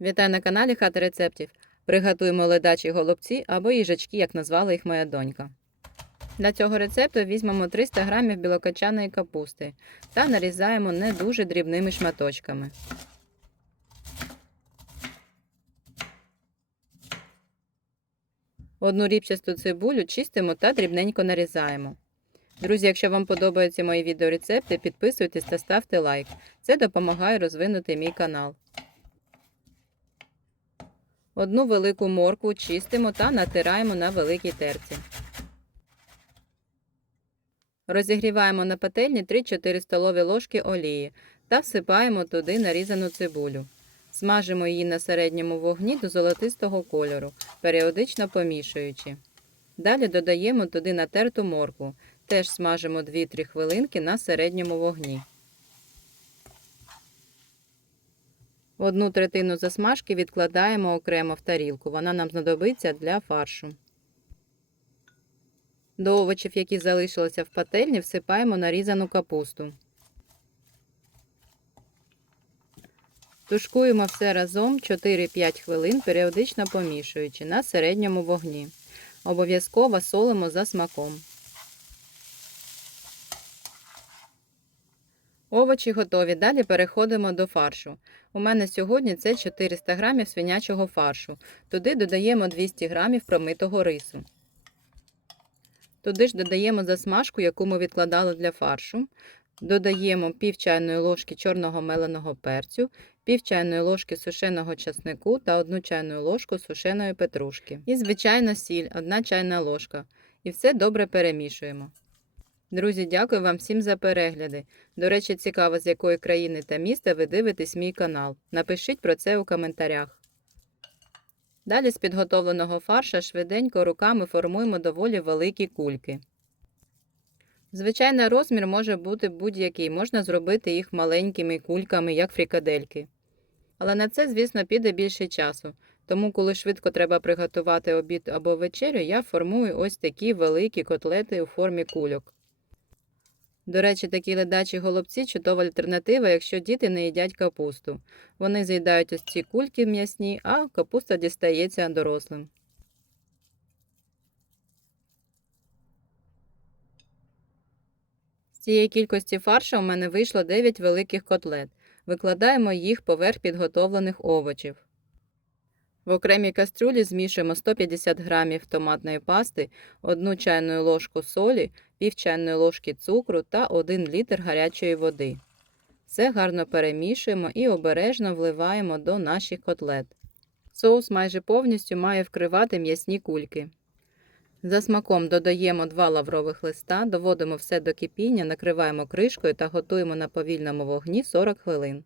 Вітаю на каналі Хата рецептів. Приготуємо ледачі голубці або їжачки, як назвала їх моя донька. Для цього рецепту візьмемо 300 г білокачаної капусти та нарізаємо не дуже дрібними шматочками. Одну ріпчасту цибулю чистимо та дрібненько нарізаємо. Друзі, якщо вам подобаються мої відеорецепти, підписуйтесь та ставте лайк. Це допомагає розвинути мій канал. Одну велику моркву чистимо та натираємо на великій терці. Розігріваємо на пательні 3-4 столові ложки олії та всипаємо туди нарізану цибулю. Смажимо її на середньому вогні до золотистого кольору, періодично помішуючи. Далі додаємо туди натерту моркву. Теж смажимо 2-3 хвилинки на середньому вогні. Одну третину засмажки відкладаємо окремо в тарілку. Вона нам знадобиться для фаршу. До овочів, які залишилися в пательні, всипаємо нарізану капусту. Тушкуємо все разом 4-5 хвилин, періодично помішуючи на середньому вогні. Обов'язково солимо за смаком. Овочі готові. Далі переходимо до фаршу. У мене сьогодні це 400 г свинячого фаршу. Туди додаємо 200 г промитого рису. Туди ж додаємо засмажку, яку ми відкладали для фаршу. Додаємо пів чайної ложки чорного меленого перцю, пів чайної ложки сушеного часнику та одну чайну ложку сушеної петрушки. І, звичайно, сіль, одна чайна ложка. І все добре перемішуємо. Друзі, дякую вам всім за перегляди. До речі, цікаво, з якої країни та міста ви дивитесь мій канал. Напишіть про це у коментарях. Далі з підготовленого фарша швиденько руками формуємо доволі великі кульки. Звичайно, розмір може бути будь-який, можна зробити їх маленькими кульками, як фрікадельки. Але на це, звісно, піде більше часу. Тому, коли швидко треба приготувати обід або вечерю, я формую ось такі великі котлети у формі кульок. До речі, такі ледачі голубці чудова альтернатива, якщо діти не їдять капусту. Вони з'їдають ось ці кульки м'ясні, а капуста дістається дорослим. З цієї кількості фарша у мене вийшло 9 великих котлет. Викладаємо їх поверх підготовлених овочів. В окремій кастрюлі змішуємо 150 г томатної пасти, 1 чайну ложку солі, пів чайної ложки цукру та 1 літр гарячої води. Все гарно перемішуємо і обережно вливаємо до наших котлет. Соус майже повністю має вкривати м'ясні кульки. За смаком додаємо 2 лаврових листа, доводимо все до кипіння, накриваємо кришкою та готуємо на повільному вогні 40 хвилин.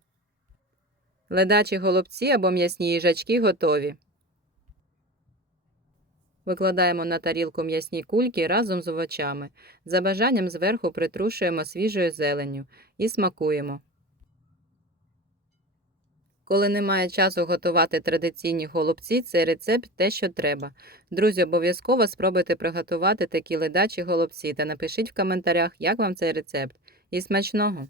Ледачі голубці або м'ясні їжачки готові. Викладаємо на тарілку м'ясні кульки разом з овочами. За бажанням зверху притрушуємо свіжою зеленню і смакуємо. Коли немає часу готувати традиційні голубці, цей рецепт те, що треба. Друзі, обов'язково спробуйте приготувати такі ледачі голубці та напишіть в коментарях, як вам цей рецепт. І смачного!